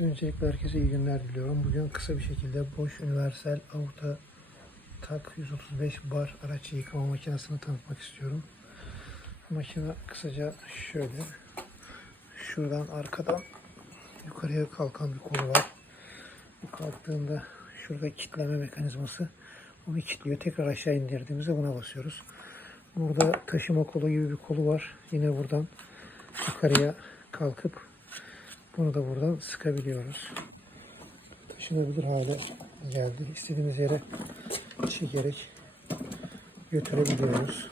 Öncelikle herkese iyi günler diliyorum. Bugün kısa bir şekilde Bosch Universal Auto Tak 135 bar araç yıkama makinesini tanıtmak istiyorum. Makine kısaca şöyle. Şuradan arkadan yukarıya kalkan bir kolu var. Bu kalktığında şurada kitleme mekanizması onu kilitliyor. Tekrar aşağı indirdiğimizde buna basıyoruz. Burada taşıma kolu gibi bir kolu var. Yine buradan yukarıya kalkıp bunu da buradan sıkabiliyoruz. Taşınabilir hale geldi. İstediğimiz yere çekerek götürebiliyoruz.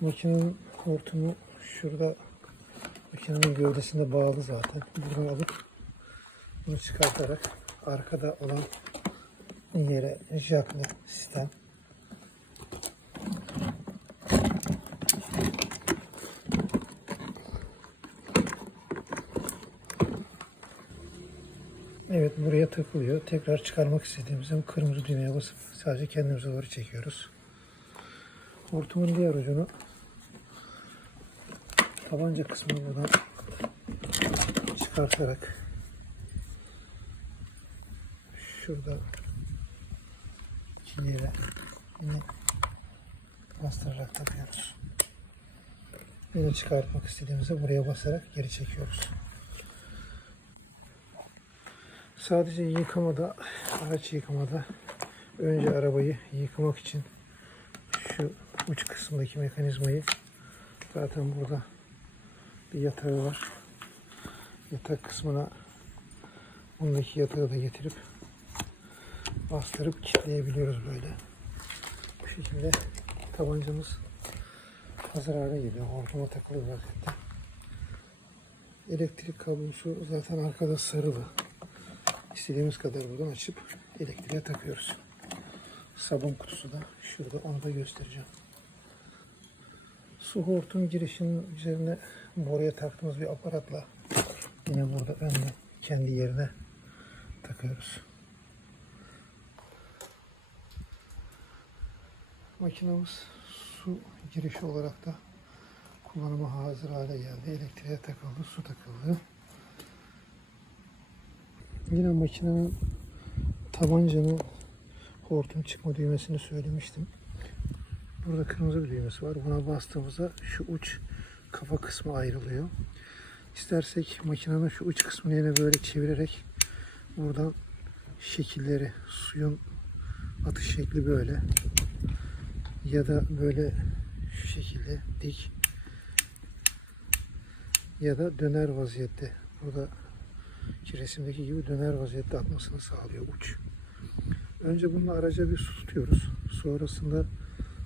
Makinenin hortumu şurada makinenin gövdesinde bağlı zaten. Buradan alıp bunu çıkartarak arkada olan yere jaklı sistem Evet buraya takılıyor. Tekrar çıkarmak istediğimizde bu kırmızı düğmeye basıp sadece kendimize doğru çekiyoruz. Hortumun diğer ucunu tabanca kısmını buradan çıkartarak şurada yere yine bastırarak takıyoruz. Yine çıkartmak istediğimizde buraya basarak geri çekiyoruz. Sadece yıkamada, araç yıkamada önce arabayı yıkamak için şu uç kısımdaki mekanizmayı zaten burada bir yatağı var. Yatak kısmına bundaki yatağı da getirip bastırıp kilitleyebiliyoruz böyle. Bu şekilde tabancamız hazır hale geliyor. Hortuma takılı vaziyette. Elektrik kablosu zaten arkada sarılı. İstediğimiz kadar buradan açıp elektriğe takıyoruz. Sabun kutusu da şurada onu da göstereceğim. Su hortum girişinin üzerine boruya taktığımız bir aparatla yine burada önde kendi yerine takıyoruz. Makinamız su girişi olarak da kullanıma hazır hale geldi. Elektriğe takıldı, su takıldı. Yine makinenin tabancanın hortum çıkma düğmesini söylemiştim. Burada kırmızı bir düğmesi var. Buna bastığımızda şu uç kafa kısmı ayrılıyor. İstersek makinenin şu uç kısmını yine böyle çevirerek buradan şekilleri suyun atış şekli böyle ya da böyle şu şekilde dik ya da döner vaziyette. Burada ki resimdeki gibi döner vaziyette atmasını sağlıyor uç. Önce bununla araca bir su tutuyoruz. Sonrasında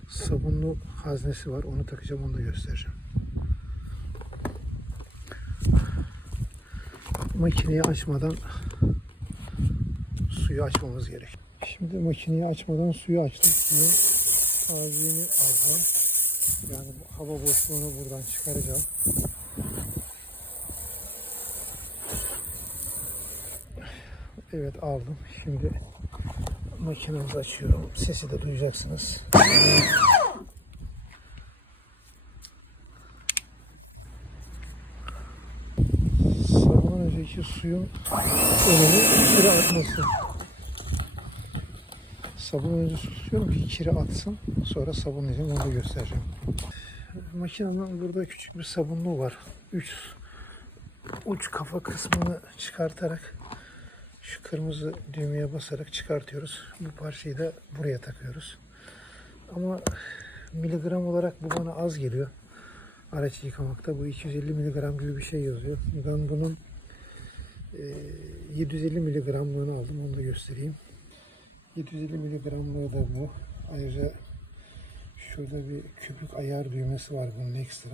sabunlu haznesi var. Onu takacağım onu da göstereceğim. Makineyi açmadan suyu açmamız gerek. Şimdi makineyi açmadan suyu açtık. Suyu tazeliğini alacağım. Yani hava boşluğunu buradan çıkaracağım. Evet aldım. Şimdi makinemizi açıyorum. Sesi de duyacaksınız. Sabundan önceki suyun önünü kiri atması. Sabun önce su tutuyorum ki kiri atsın. Sonra sabunlayacağım. Onu da göstereceğim. Makinenin burada küçük bir sabunluğu var. Üç uç kafa kısmını çıkartarak şu kırmızı düğmeye basarak çıkartıyoruz. Bu parçayı da buraya takıyoruz. Ama miligram olarak bu bana az geliyor. Araç yıkamakta bu 250 miligram gibi bir şey yazıyor. Ben bunun e, 750 miligramlığını aldım. Onu da göstereyim. 750 miligramlığı da bu. Ayrıca şurada bir köpük ayar düğmesi var bunun ekstra.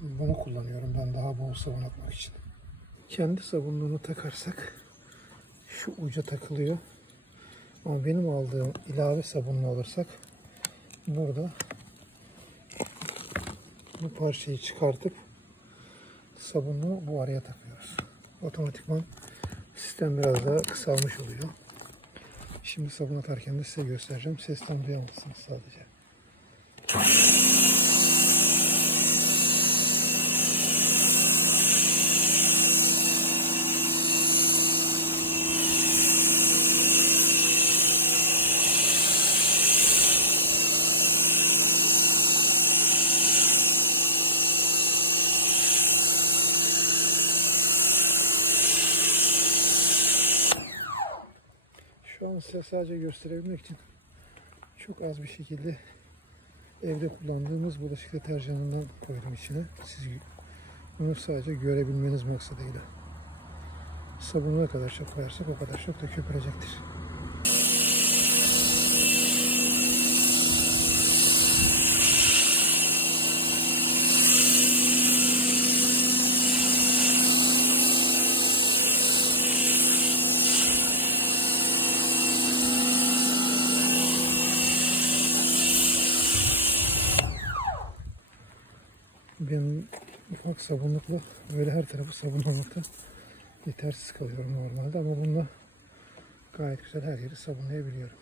Bunu kullanıyorum ben daha bol sabun atmak için kendi sabunluğunu takarsak şu uca takılıyor. Ama benim aldığım ilave sabunlu alırsak burada bu parçayı çıkartıp sabunlu bu araya takıyoruz. Otomatikman sistem biraz daha kısalmış oluyor. Şimdi sabun atarken de size göstereceğim. Sesten duyamazsınız sadece. Şu an size sadece gösterebilmek için çok az bir şekilde evde kullandığımız bulaşık deterjanından koydum içine. Siz bunu sadece görebilmeniz maksadıyla. Sabunu ne kadar çok koyarsak o kadar çok da köpürecektir. Ben ufak sabunlukla böyle her tarafı sabunlamakta yetersiz kalıyorum normalde ama bununla gayet güzel her yeri sabunlayabiliyorum.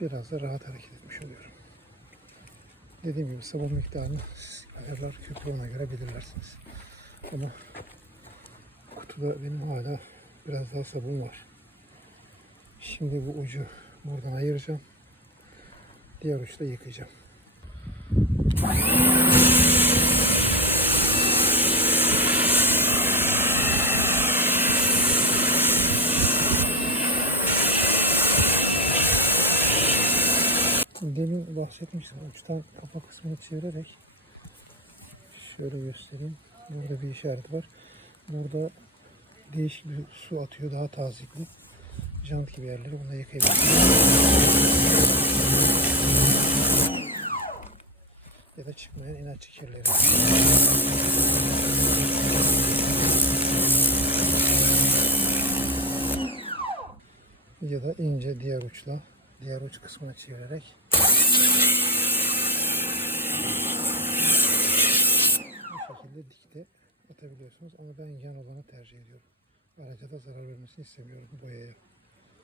Biraz da rahat hareket etmiş oluyorum. Dediğim gibi sabun miktarını ayarlar köpüğüne göre belirlersiniz. Ama kutuda benim hala biraz daha sabun var. Şimdi bu ucu buradan ayıracağım. Diğer uçta yıkayacağım. Bahsetmiştim. Uçtan kafa kısmını çevirerek şöyle göstereyim. Burada bir işaret var. Burada değişik bir su atıyor. Daha tazikli. Jant gibi yerleri. Bunu da yıkayabilirsiniz. Ya da çıkmayan inatçı kirleri. Ya da ince diğer uçla diğer uç kısmını çevirerek bu şekilde dikte atabiliyorsunuz ama ben yan olanı tercih ediyorum. Araca da zarar vermesini istemiyorum boyaya.